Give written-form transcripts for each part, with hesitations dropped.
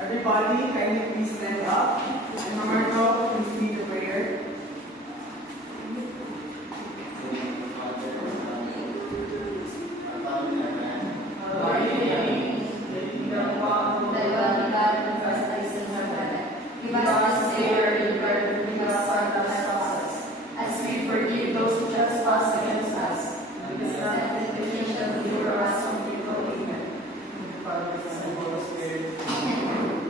Everybody, kindly please stand up. And Mamarto, please lead the prayer. Give us this day our daily bread, and forgive us our trespasses, as we forgive those who trespass against us. And lead us not into temptation, but deliver us from evil. Amen. Father, Son, and Holy Spirit.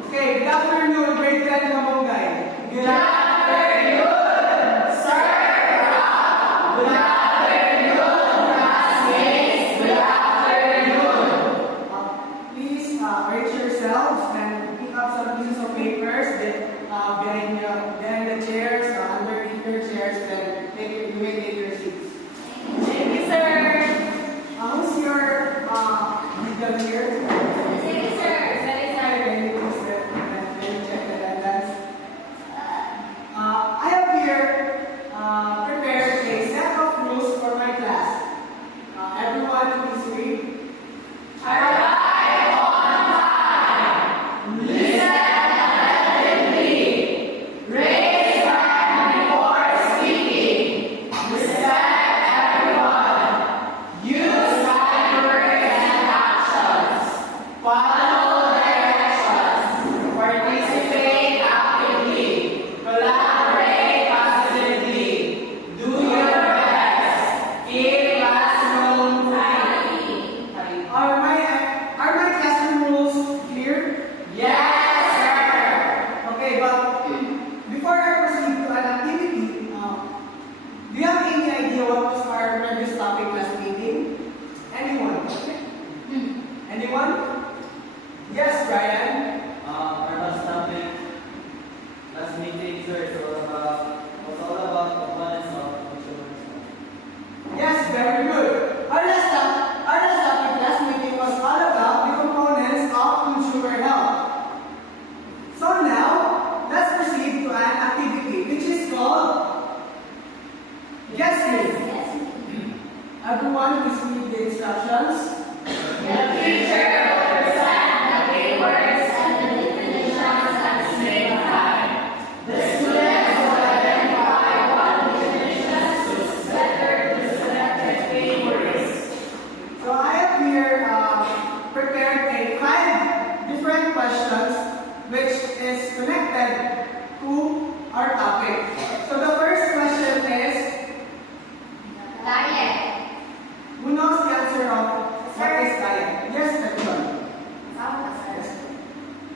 Okay, good afternoon, grade 10 Kamongay. Good afternoon, sir. Good afternoon, classmates. Good afternoon. Please arrange yourselves and pick up some pieces of papers behind the chairs, underneath your chairs, then you may take your seats. Thank you, sir. Who's your leader here? Thank you, sir. I have here prepared a set of rules for my class. Everyone, please read. Arrive on time. Listen attentively. Raise hand before speaking. Respect everyone. Use kind words and actions. Follow directions. Participate actively. Collaborate positively. Do your best. Keep classroom tidy. Are my classroom rules clear? Yes, sir. Okay, but before I proceed to an activity, do you have any idea what was our previous topic last meeting? Anyone? Anyone? Yes, Brian. Our last topic, last meeting, sir, was all about components of consumer stuff. Yes, very good. Our last topic last meeting was all about the components of consumer health. So now, let's proceed to an activity which is called Guess Me. Everyone, please read the instructions. The teacher will present the keywords and the definitions at the same time. The students will identify what definitions suits better to selected keywords. So I have here prepared 5 different questions which is connected to our topic. So the first question is, Diet. who knows the answer of what is diet? Yes, everyone. Yes.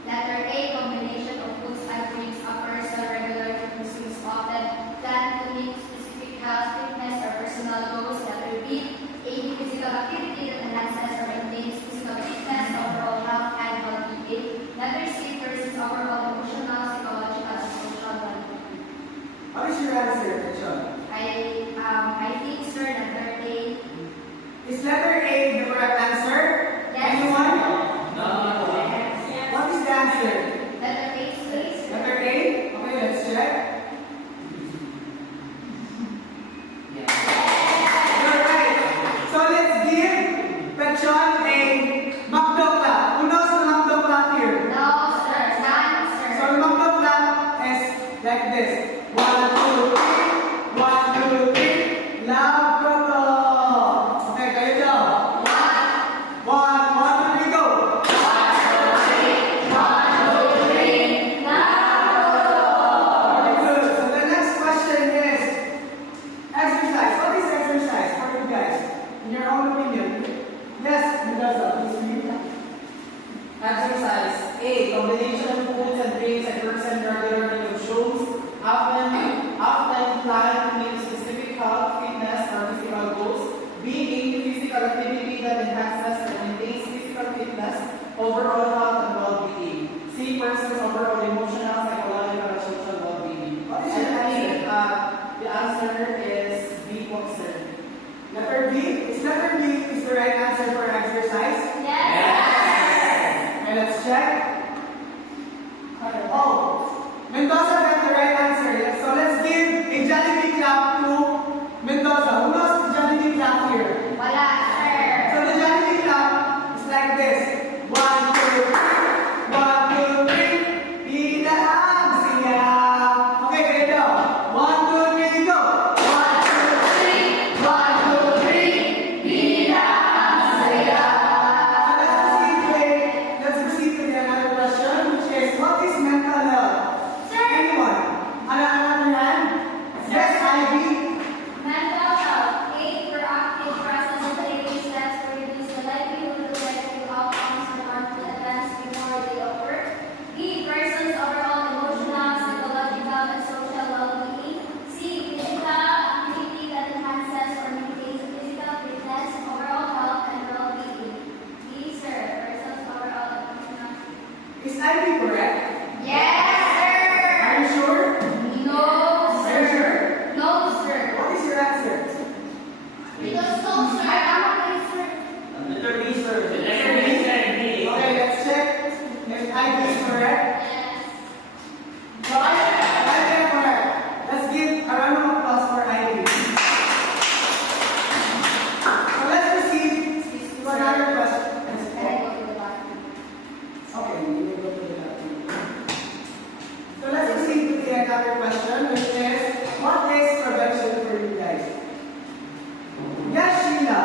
Letter A, combination of foods and drinks a person regularly consumes often, planned to meet specific health, fitness, or personal goals. Letter B, a physical activity that enhances or maintains physical fitness, overall health, and well-being. Letter C, person's overall emotional, psychological, and social well-being. What is your answer, John? I think, sir, letter A. Is letter A the correct answer? Yes. Anyone? No. What is the answer? Letter A, please. Letter A? Okay, let's check. You're right. So let's give Pechon a McDo clap. Who knows the McDo clap here? No, sir. None, sir. So the McDo clap is like this. 1, 2, 3. 1, 2, 3. Loud protocol. Okay, kayo daw. 1, 1, 2, 3, go. Very good. So the next question is exercise. What is exercise for you guys? In your own opinion? Yes, Mendoza, please read. Exercise. A. Combination of foods and drinks a person regularly consumes, often planned to meet specific health, fitness, or physical goals. B. A. Physical activity that enhances or maintains physical fitness, overall health, and well-being. C. Person's overall emotional, psychological, and social well-being. What is your answer? The answer is B. Sir. Letter B. Is letter B is the right answer for exercise? Yes. Okay, let's check. Oh, Mendoza got the right answer. So let's give a Jollibee clap to Mendoza. Who knows the Jollibee clap here? Wala, sir. So the Jollibee clap is like this. 1, 2, 3. Is Ivy correct? Yes, Are you sir. sure? No, Are you sir. sure? No, sir. What is your answer? Because no, sir. I am an answer. Letter B, sir. Okay, let's check if Ivy is correct. Yes. So Ivy is correct. Let's give a round of applause for Ivy. So let's proceed to another question. Can I go to the bathroom? Okay, we will go to the bathroom. So let's proceed to the another question, which is, what is prevention for you guys? Yes, Sheila.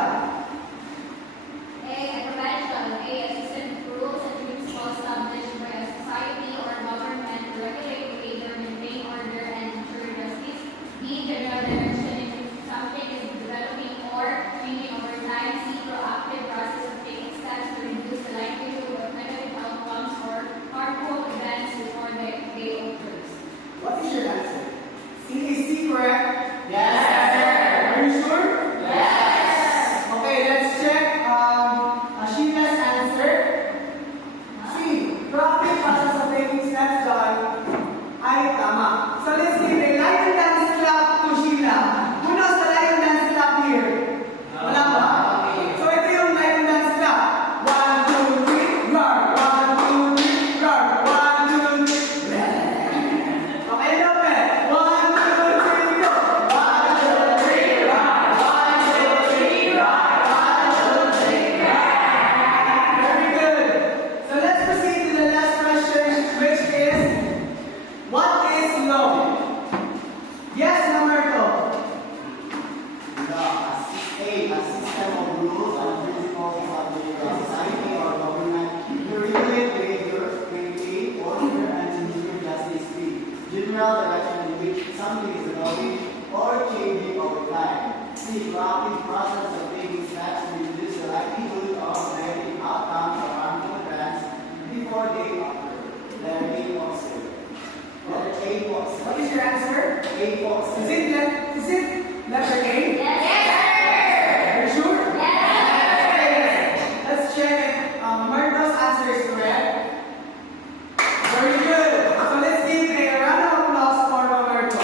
A. Prevention. A. A system of rules and principles established by a society or government to regulate behavior, maintain order, and ensure justice. B. General direction in which something is developing or changing over time. C. Proactive process of taking steps to reduce the likelihood of negative outcomes or harmful events before they occurs. What is your answer? C, is C correct? Yes, Are you sure? Yes. Okay, let's check Sheila's answer. C, proactive process of taking steps done. Ay, tama. So let's give a lion dance clap to Sheila. Who knows the lion dance clap here? Wala ba? So ito yung lion dance clap. 1, 2, 3, roar. 1, 2, 3, roar. 1, 2, 3. Okay, Lopez. 1, 2, 3, go. 1, 2, 3, roar. 1, 2, 3, roar. 1, 2, 3, roar. Very good. So let's proceed to the last question, which is, what is law? Yes, Marco. A system of rules and principles established by society or government to regulate behavior, maintain order, and ensure justice. B. General direction in which something is developing or changing over time. C. Proactive process of taking steps to reduce the likelihood of negative outcomes or harmful events before they occur. Letter A, also. Letter A, also. What is your answer? A, also. Is it letter A? Yes, Are you sure? sir. Yes. Okay, let's check if Marco's answer is correct. Very good. So let's give a round of applause for Marco.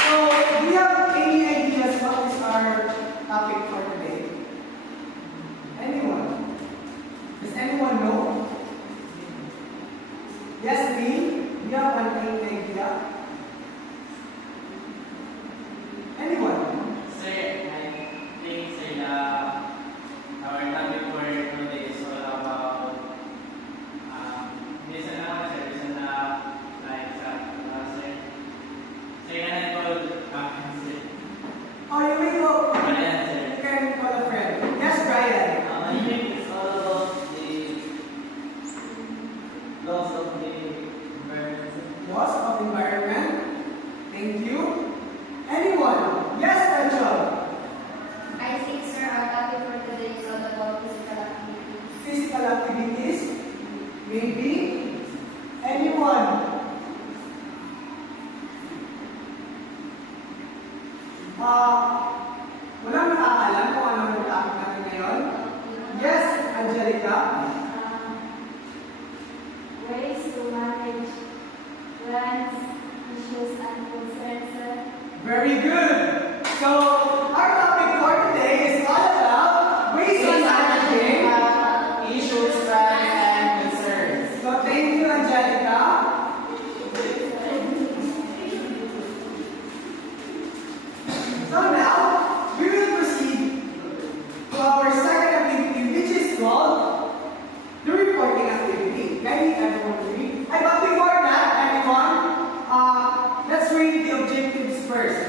So, do you have any ideas what is our topic for today? Anyone? Does anyone know? Yes, Lee? Do you have any idea? Anyone? Sir, I think sir our topic for today is all about this na naman sir, this na like sir. Sir, na called sir. Oh, you may go. Ayan sir. You can call a friend. Yes, Brian. I think it's all about the laws of the environment. Laws of environment. Thank you. Anyone? Yes, Angel. I think, sir, our topic for today is all about physical activities. Physical activities. Maybe. Anyone? Walang nakakalam kung ano yung topic natin ngayon? Yes, Angelica. Ways to manage grants, issues, and concerns, sir. Very good. So, our topic for today is all about ways of managing. issues, threats, and concerns. So, thank you, Angelica. So now, we will proceed to our second activity, which is called the reporting activity. Can everyone read? But before that, everyone, let's read the objectives first.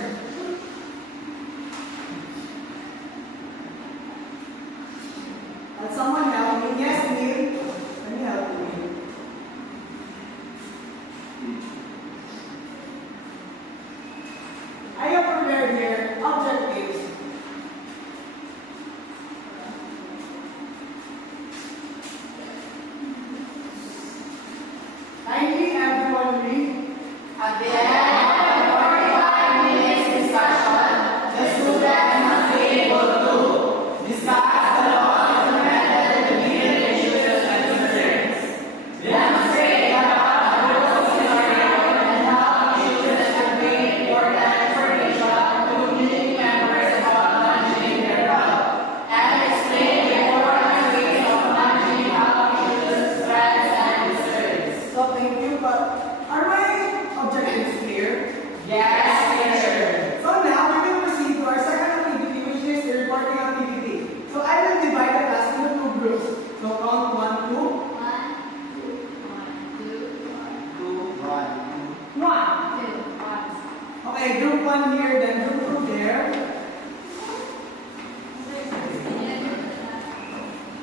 Okay, group 1 here, then group 2 there.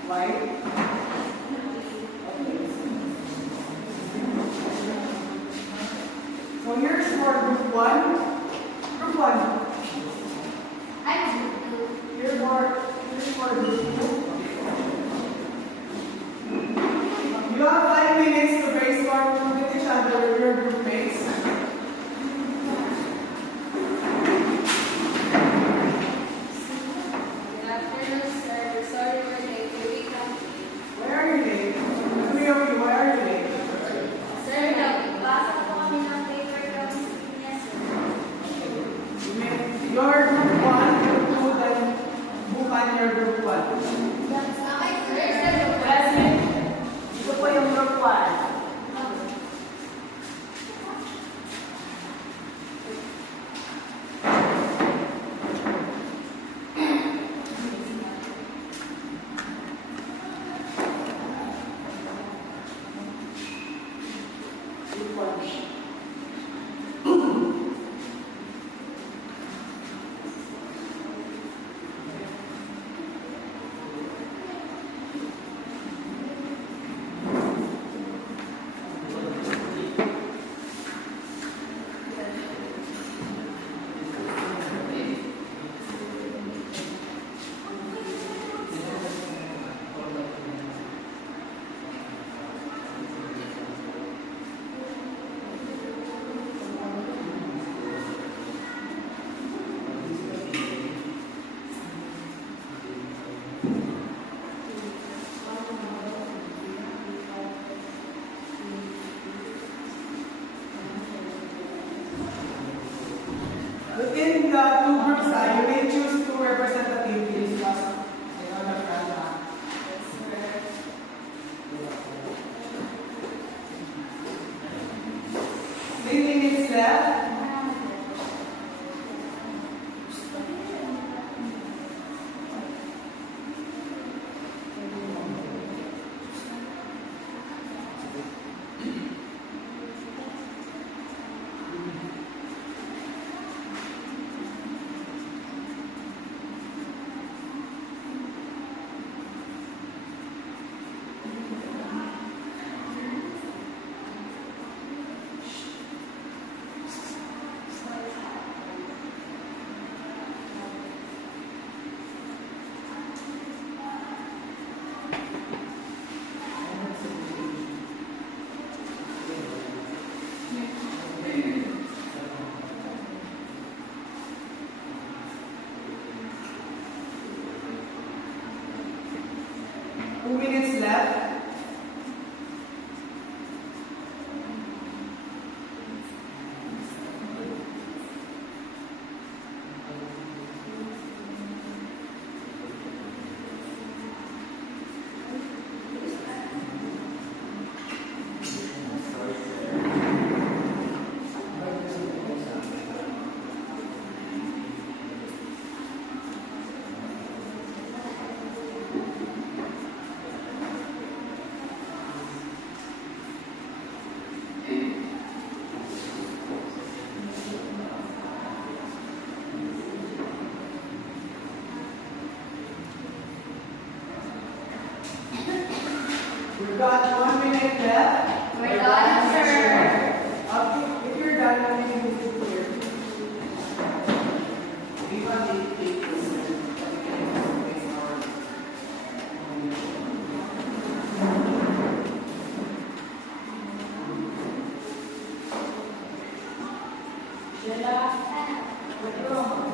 White. So here's for group 1. Group 1. I'm group Here's for group 2. You have 5 minutes to brainstorm with each other with your group mates. Good afternoon, sir. Sorry for late. We come. Where are you late? The three of you, where are you late? Sir, nagbasa po kami ng paper ng yes, sir. Your group 1, group 2, then bukan your group 1. Okay, sir. Sir, President, ito po yung group 1. Within the two groups, you may choose two representatives. Three minutes left. Two minutes left. We've got 1 minute left. We're done, sir. If you're done, you can move here. We want to take Sheila, ito ang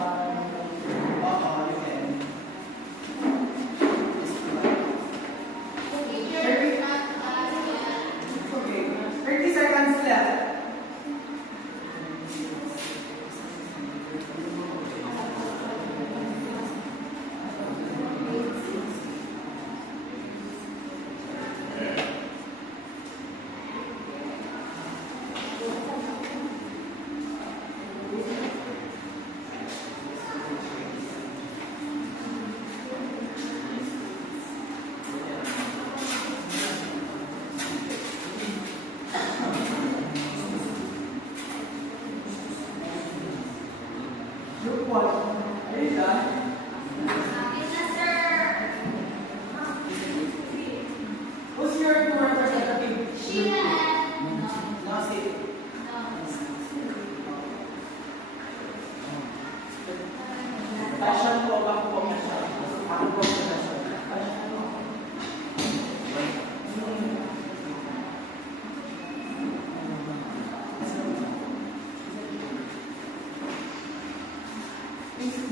Teacher, not Okay, 30 seconds left.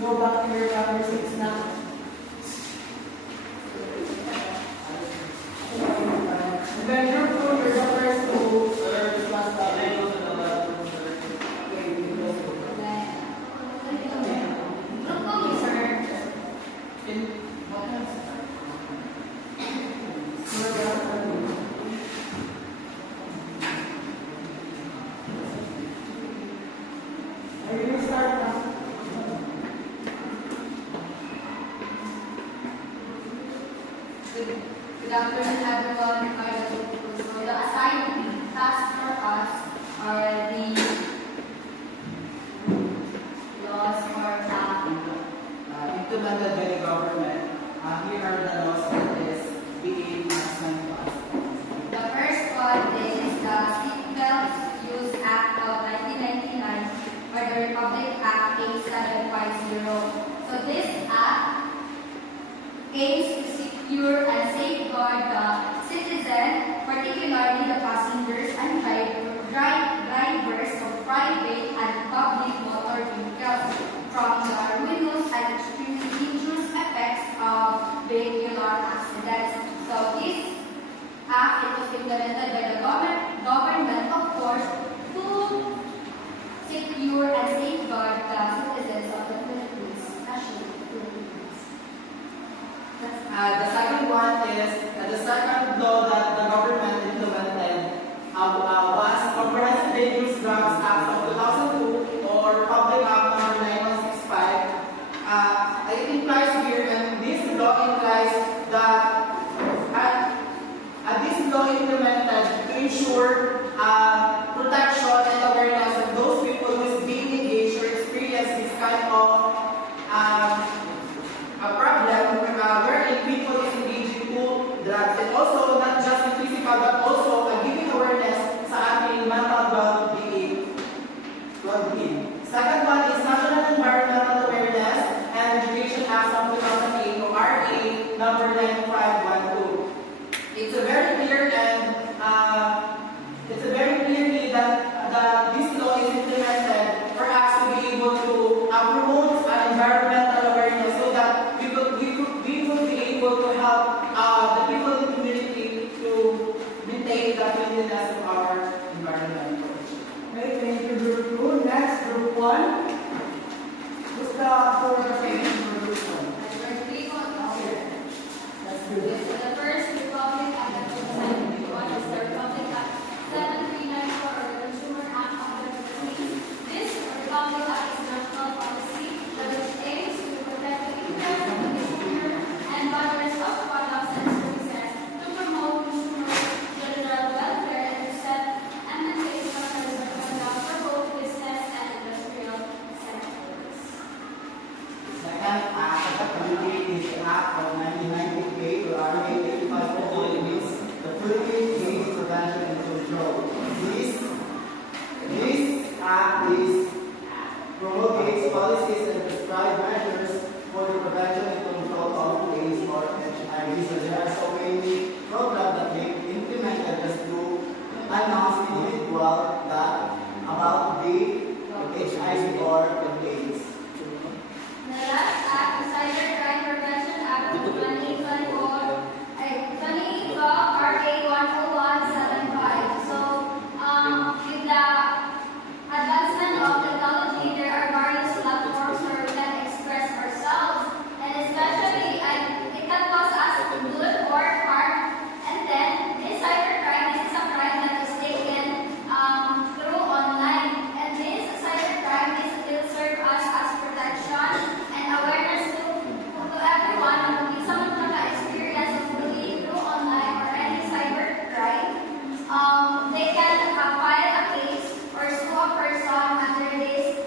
go back to your chapter 6 now. And then group 2, you're the first to learn the class topic. Okay, you go. Group ko, sir. In what else? Are you gonna start now? Good afternoon, everyone. So the assigned tasks for us are the laws for Implemented by the government. Here are the laws that is being assigned to us. the first one is the Seatbelts Use Act of 1999 or the Republic Act 8750. So this act aims to secure and safeguard the citizen, particularly the passengers and drivers of private and public motor vehicles from the ruinous and extremely dangerous effects of vehicular accidents. So this act it was implemented by the government, of course, to secure and safeguard the citizens of the Philippines, especially the Philippines. The second one is the second law that the government implemented was Comprehensive Dangerous Drugs Act of 2002 or Public Act number 9165. It implies here, and this law implies that this law implemented to ensure protection and awareness of those people who is being engaged or experience this kind of a problem wherein people is engaging to drugs, and also not just in physical but also giving awareness sa ating mental well-being. Second one is National Environmental Awareness and Education Act of 2008 or RA number 9512. It's a very clear and it's a very clearly that this law is implemented for us to be able to promote environmental awareness so that we would be able to help the people in the community to maintain the cleanliness of our environment. Okay, thank you, group 2. Next, group 1. Who's the presentation for group 1? Let's do it. The first Republic Act of 1991 is the Republic Act 7394 or the Consumer Act of the Philippines. This Republic Act is national policy that which aims to protect the interest of the consumer and buyers of products and services to promote consumer general welfare and to set and maintain standards of conduct for both business and industrial sectors. Second act of the Philippines is the Act of 1998 or RA 8540, means the Philippines AIDS Prevention and Control. This act promulgates policies and prescribed measures for the prevention and control of AIDS or HIV. So there are so many programs that they implemented just to announce individual that about the HIV or AIDS. The last act, the Cybercrime Prevention Act of 2024, RA 10175. So, with the advancement of technology, there are various platforms where we can express ourselves, and especially, it can cause us good or harm. And then, this cybercrime, this is a crime that is taken through online, and this cybercrime will serve us as protection and awareness to everyone na kung isa man naka-experience of bullying through online or any cybercrime, they can file a case or sue a person under this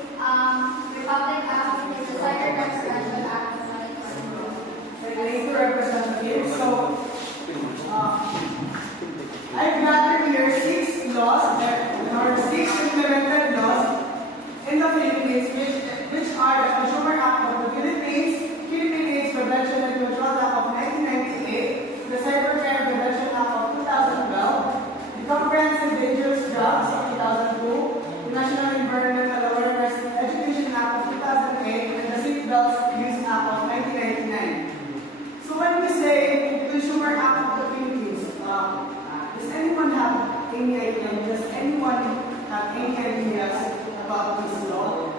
Republic Act, which is the Cybercrime Prevention Act of 2024. Thank you, Representative. So, I've gathered here 6 laws, or 6 implemented laws in the Philippines, which are the Consumer Act of the Philippines, Philippine AIDS Prevention and Control Act of 1998, the Cybercrime Prevention Act of 2012, the Comprehensive Dangerous Drugs of 2002, the National Environmental Awareness and Education Act of 2008, and the Seatbelts any idea? Does anyone have any ideas about this law?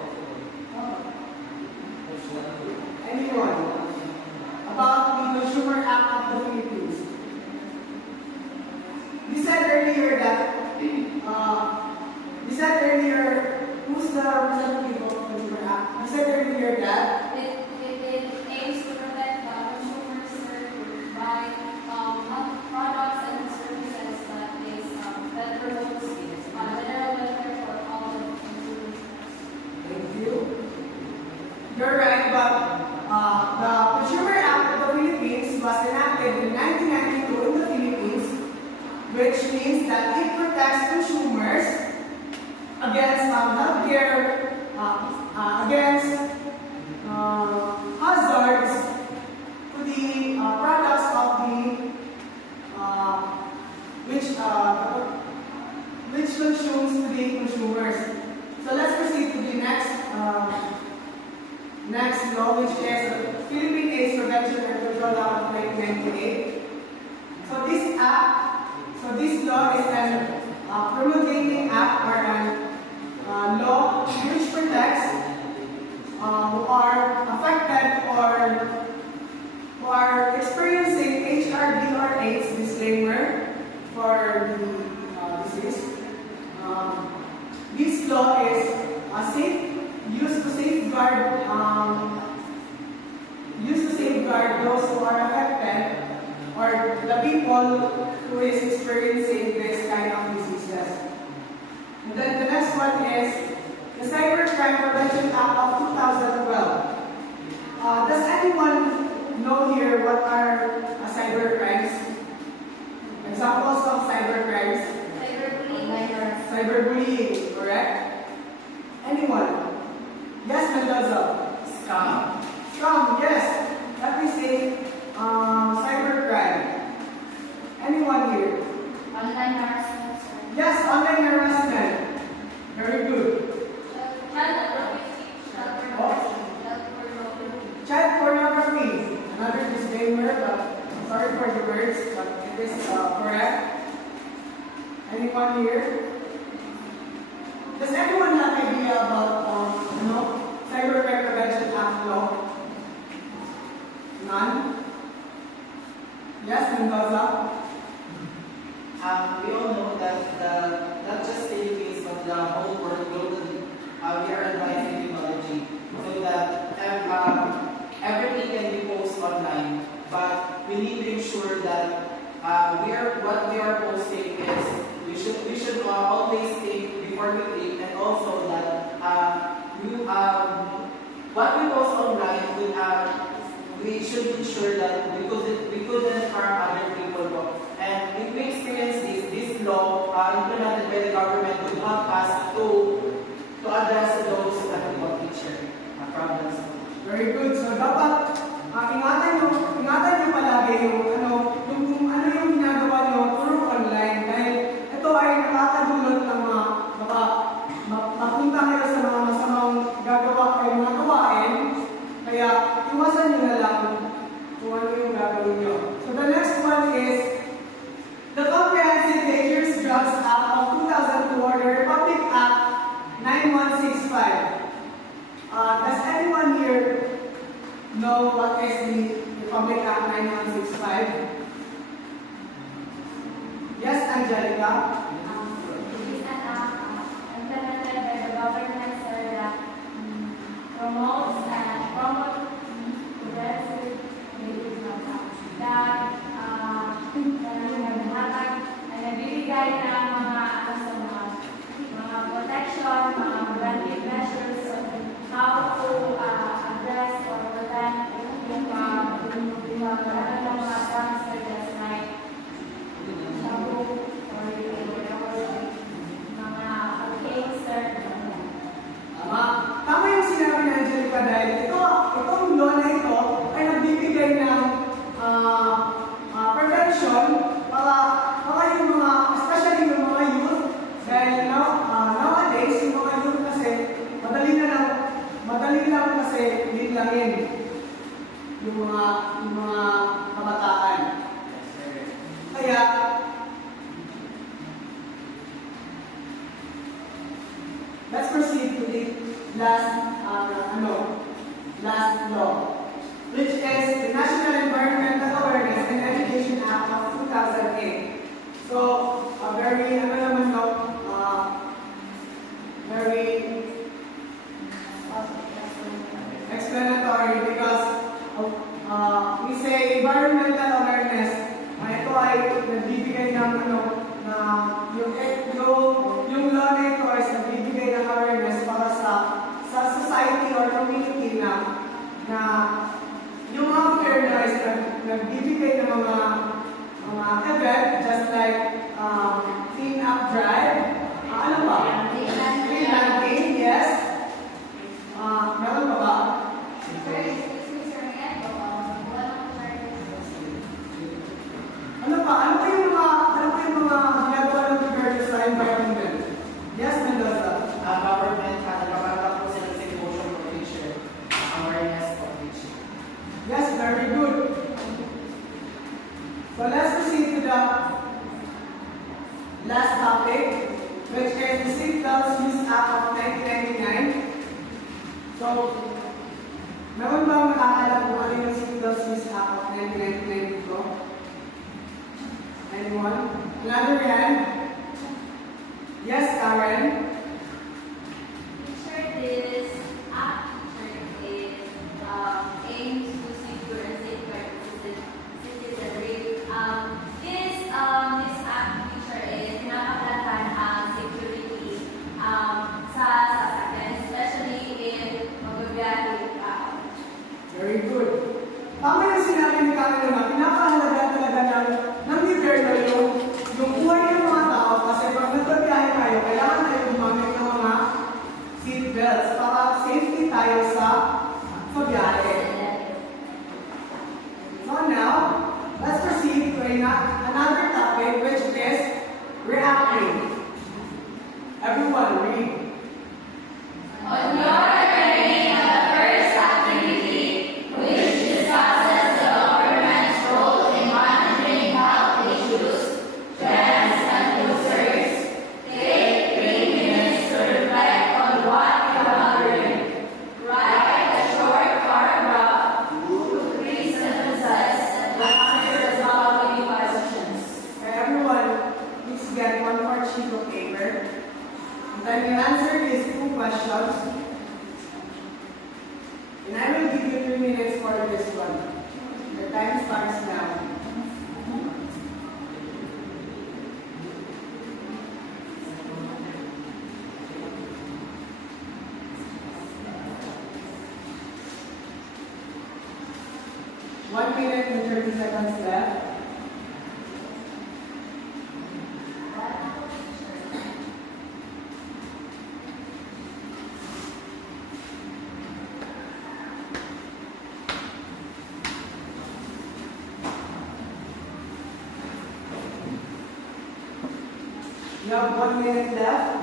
Anyone? About the Consumer Act of the Philippines? You said earlier that, who's the representative of the Consumer Act? You said earlier that, It aims to protect the consumers served by products and services that promotes general welfare for all the consumers. thank you. You're right, but the Consumer Act of the Philippines was enacted in 1992 in the Philippines, which means that it protects consumers against healthcare, against hazards to the products of the which consumes to the consumers. So let's proceed to the next law, which is Philippine AIDS Prevention and Control Law of 1998. So this law is an promulgating act or an law which protects who are affected or who are experiencing HIV or AIDS, disclaimer for the disease. This law is used to safeguard those who are affected or the people who is experiencing this kind of diseases. And then the next one is the Cybercrime Prevention Act of 2012. Does anyone know here what are cybercrimes? Examples of cybercrimes? Cyberbullying, correct? Anyone? Yes, Mendoza. Scam. Scam, yes. That is a cybercrime. Anyone here? Online harassment. Yes, online harassment. Very good. Child pornography. Another disclaimer, but sorry for the words, but it is correct. Anyone here? Does everyone have idea about Cybercrime Prevention Act law? None? Yes, Mendoza? We all know that not just Philippines but the whole world globally, we are advancing technology so that everything can be posted online. But we need to ensure that what we are posting is we should always think before we click, and also that what we post online we should ensure that we couldn't harm other people. And if we experience this law implemented by the government would help us to address those technical teacher problems. Very good. So dapat ingatan nyo palagi yung kung ano yung ginagawa nyo through online, dahil ito ay nakakadulot ng mapunta kayo sa mga masamang mga gawain, kaya iwasan nyo na lang kung ano yung gagawin nyo. So the next one is the Comprehensive Dangerous Drugs Act of 2002 or the Republic Act 9165. Does anyone here know what is the Republic Act 9165? Yes, Angelica? It is an act implemented by the government, sir, that promotes progressive that naghatag ay nagbibigay ng mga protection, mga preventive measures on how to address or prevent yung mga cancers like shabu or mga cancer. Tama yung sinabi ni Angelica dahil itong law na ito ay nagbibigay ng prevention para yung mga, especially yung mga last law, which is the National Environmental Awareness and Education Act of 2008. So, very explanatory because we say environmental awareness. Ito ay nagbibigay ng yung law na ito ay nagbibigay ng awareness para sa society or community na yung mga care is nagbibigay ng mga event just like clean up drive, ano ba? Clean planting, yes. Meron pa ba? Ano pa yung mga ginagawa ng regard sa environment? Yes, Mendoza. Government nagpapalak po sila sa emotion protection, awareness protection. Yes, very good. So let's proceed to the last topic, which is the Signals Use Act of 1999. So, meron bang nakakala kung ano yung Signals Use Act of 1999 dito? Anyone? Another hand? Yes, Karen? This act aims to secure and safeguard citizenry. This act feature is pinapakalakan ang security sa sasakyan, especially if magbabiyahe ka. Very good. Tama yung sinabi ni Karen na pinapahalaga talaga ng gobyerno yung buhay ng mga tao kasi pag nagbabiyahe tayo, kailangan tayo gumamit ng mga seatbelts para safety tayo sa biyahe. So now, let's proceed to another topic which is reacting. Everyone read. On your training of the first activity, which discusses the government's role in managing health issues, trends, and concerns, take 3 minutes to reflect on what you have learned. Write a short paragraph, 2 to 3 sentences, and answer the following questions. Okay, everyone, please get 1 more sheet of paper. And then we'll answer these 2 questions. And I will give you 3 minutes for this one. The time starts now. One minute and 30 seconds left. You have 1 minute left.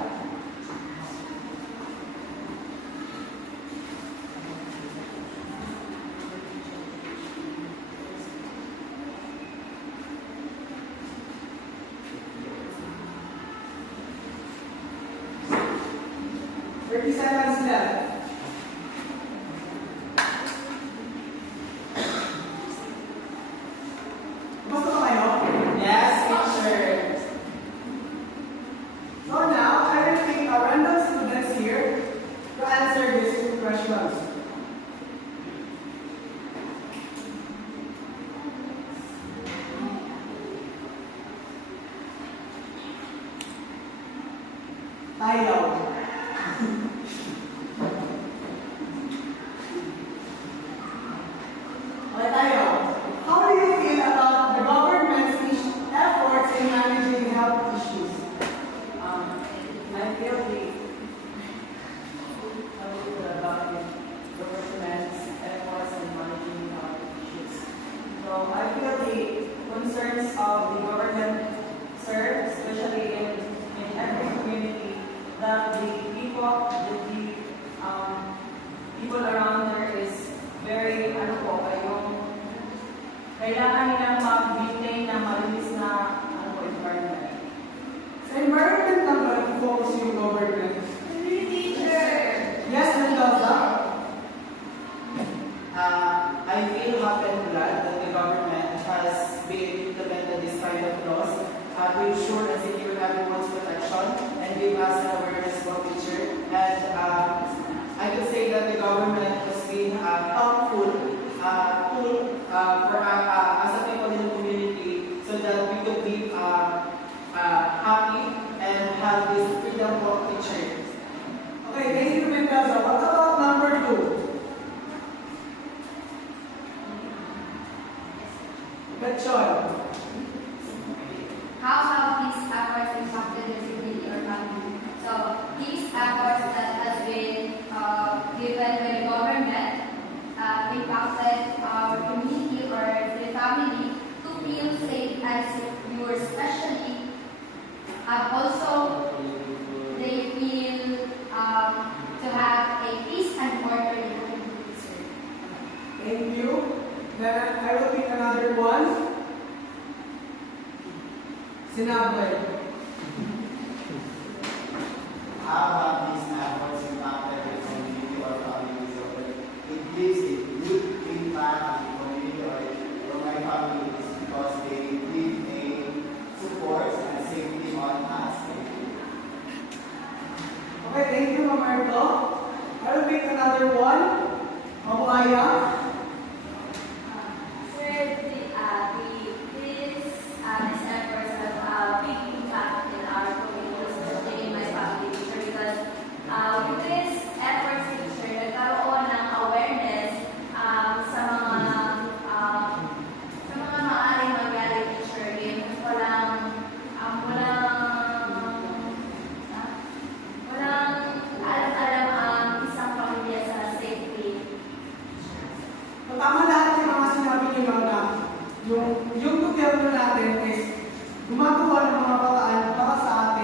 Thirty seconds left. Basta ba kayo? Yes, teacher. So now, I will pick a random students here to answer these 2 questions. Tayo. Okay, tayo. How do you feel about the government's efforts in managing health issues? I feel about the government's efforts in managing health issues. So I feel the concerns of the government serve, especially in every community, that the ensure and secure everyone's protection and give us an awareness about future. And I could say that the government has been a helpful tool for as a people in the community so that we could be happy and have this freedom of teaching. Okay, thank you, Mendoza. What about number 2? Betchon. How have these efforts impacted your community or family? So these efforts that has been given by the government impacted our community or the family to feel safe and secure, especially also they feel to have a peace and order in the community. Thank you. Then I will pick another one. Sinaboy. How have these efforts impacted the community or family? So it gives a good impact on the community or my family because they give a support and safety on us. Okay, thank you, Mamarto. I will pick another one. Mabuaya. Sir, these efforts have a big impact in our community, especially in my family, teacher, because with these efforts, teacher, nagkaroon ng awareness sa mga maaaring mangyari, teacher, walang alam-alam ang isang pamilya sa safety. Tama lahat ng mga sinabi ni Mama. Yung gobyerno natin is gumagawa ng mga paraan para sa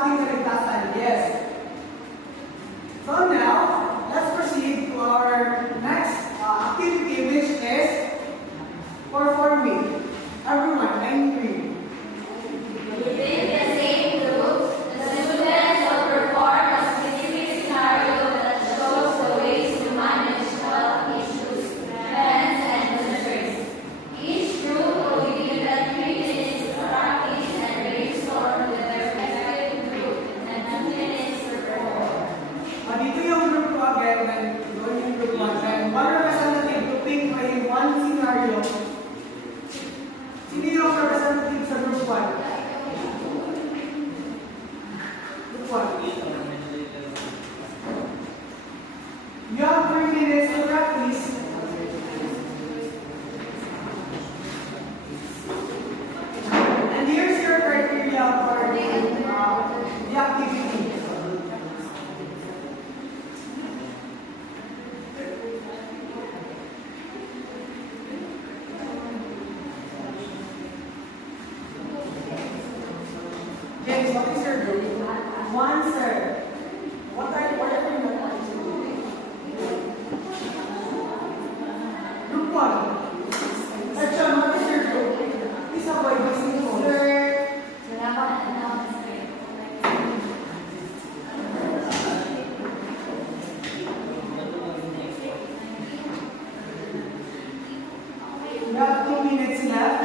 ating kaligtasan. Yes. So now, let's proceed to our next activity, which is performing. Everyone, I'm free. Within the same group, the students will perform a specific scenario that shows the ways to manage health issues, events, and visitors. Each group will be given 3 minutes to practice and brainstorm with their respective group, and 2 minutes to perform. Dito yung group 2 again, then doon yung group 1. Then one representative to pick by one scenario. Sino yung representative sa group 1? Group 1. You have 3 minutes to practice. And here's your criteria for the activity. James, what is your group? 1, sir. What are you trying to do? Group 1. Section, what is your group? Please avoid using phones. Wala pa na We have 2 minutes left.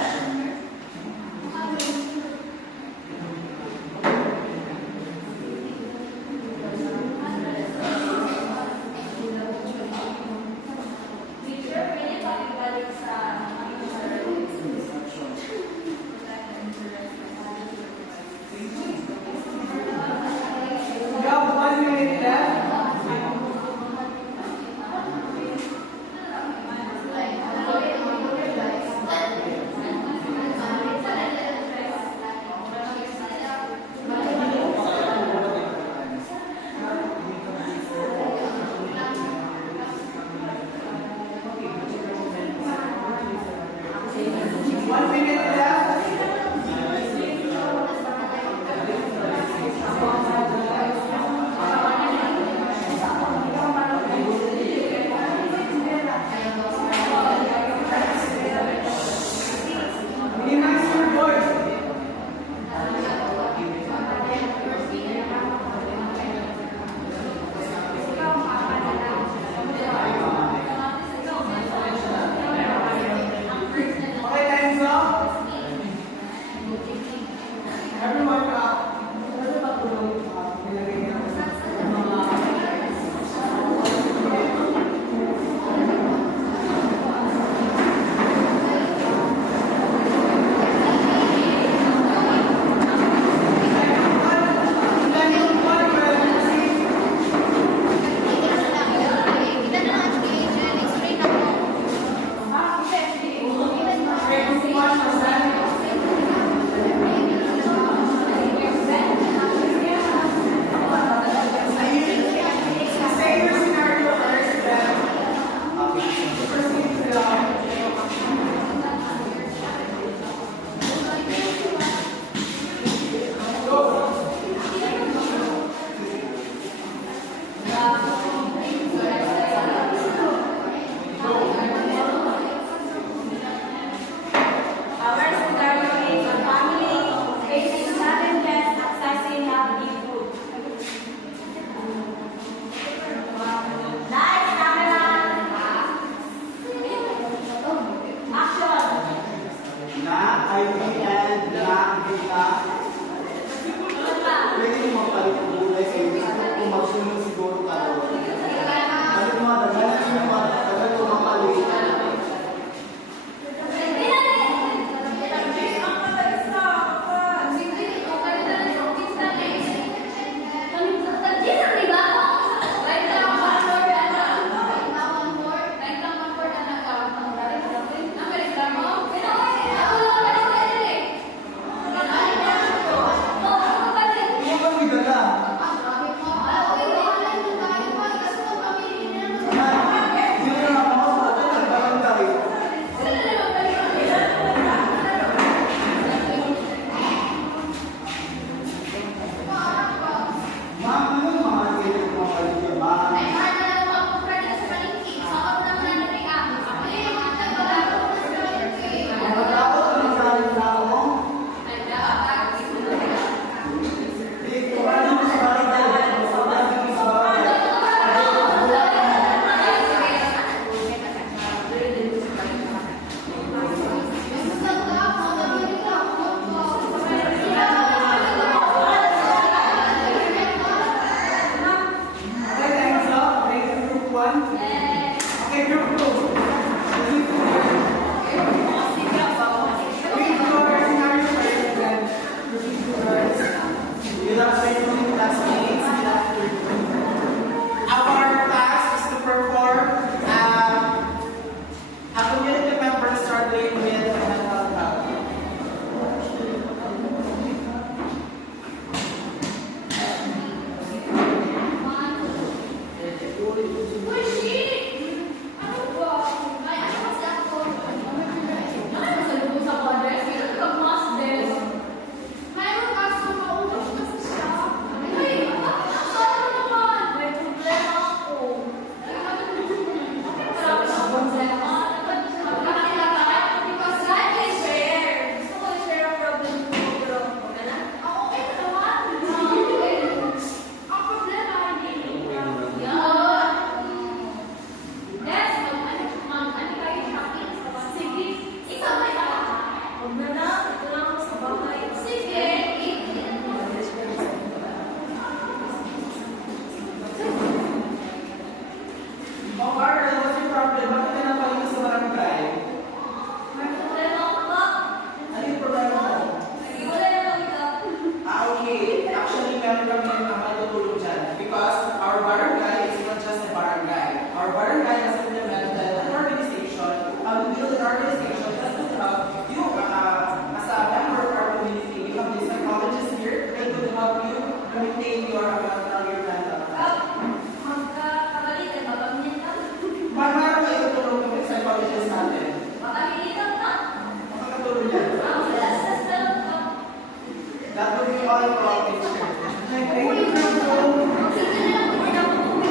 all about picture. Okay, thank you, Bro.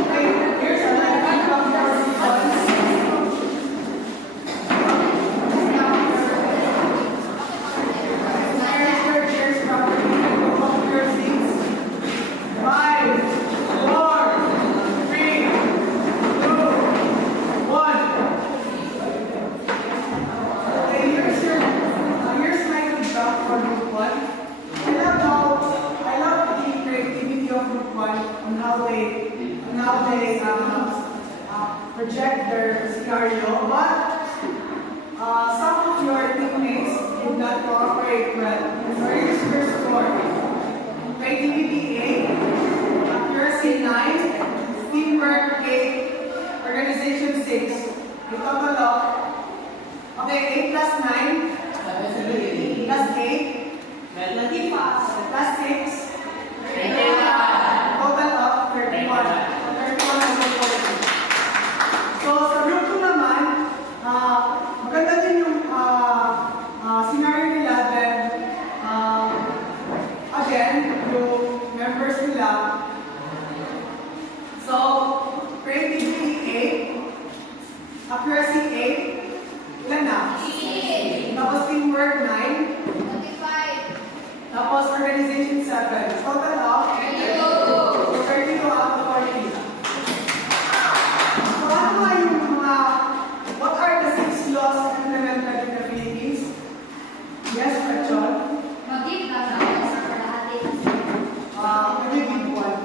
Okay, here's our next one for sequence. Here's property. Go up to your seats. 5, 4, 3, 2, 1. Okay, here's my feedback for group 1. I love the creativity of group 1 on how they project their scenario, but some of your teammates did not cooperate well. So here's your score. Creativity 8, accuracy 9, teamwork 8, organization 6. The total of, okay, 8 plus 9 plus 8 plus 6, total of 31. 31 over 40. So sa group 2 naman, maganda din yung scenario nila, then again, yung members nila. So, creativity 8, accuracy 8, ilan na? Tapos teamwork 9, tapos organization 7. Total of 32 out of 40. So, ano nga yung what are the 6 laws implemented in the Philippines? Yes, Rachel? Maybe big one.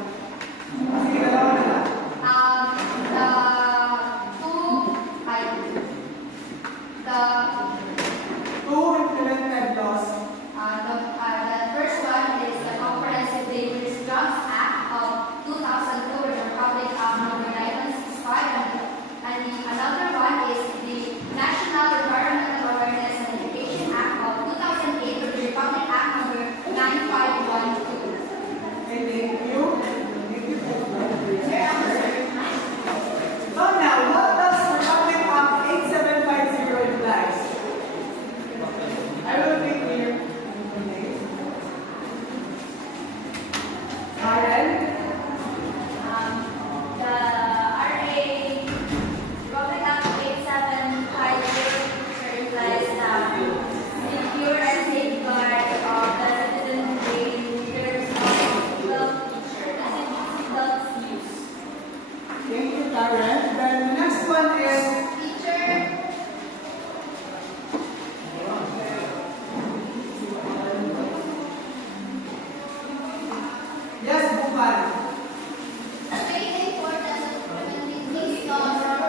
Sige, dalawa na lang. Two implemented laws. The first one is the Comprehensive Dangerous Drugs Act of 2002, Republic Number 9165, and another one is the National Environmental Awareness and Education Act of 2008, the Republic Act Number 9512. Okay, thank you. Thank you. So now, what does Republic Act 8750 implies? I will be clear. Karen? The RA Republic Act 8750 implies secure and safeguard of the citizens' behaviors of seatbelt use. Thank you, Karen. Then the next one is Teacher. yes, Bukan. State the importance of implementing these laws or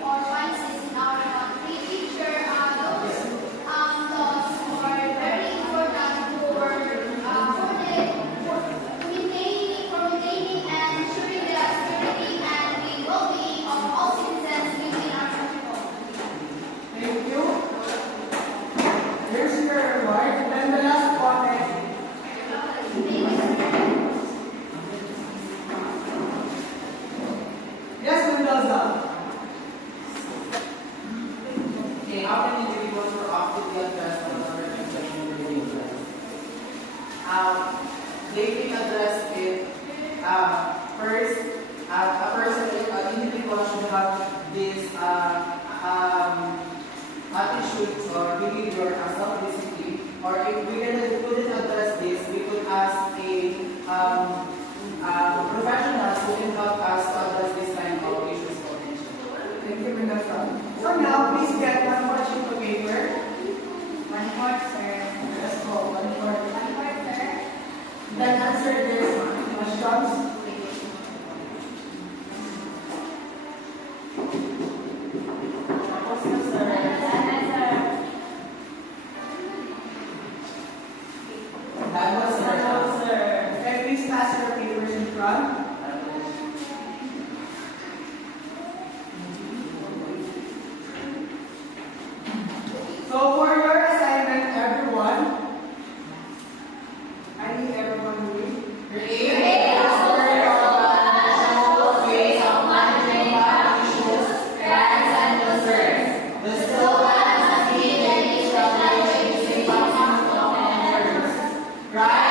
policies in our country. Teacher, those laws are very important for maintaining and ensuring the security and the well-being of all citizens within our country. Thank you. Here's your award. Then the last one is yes, Mendoza. Okay, how many individuals were actively addressed on the working session with the users? They will address it first. A person, an individual should have this attitudes or behavior as self-discipline. Or if we couldn't address this, we could ask a professional who can help us to address this kind of issues potentially. Thank you, Mendoza. So now, please get one more sheet of paper. 1/4, sir. Let's go. 1 more. 1/4, sir. Then answer this questions. Tapos na, sir. That was Tapos, sir. okay, please pass your papers in front. So for your assignment, everyone, I need everyone to read. Right?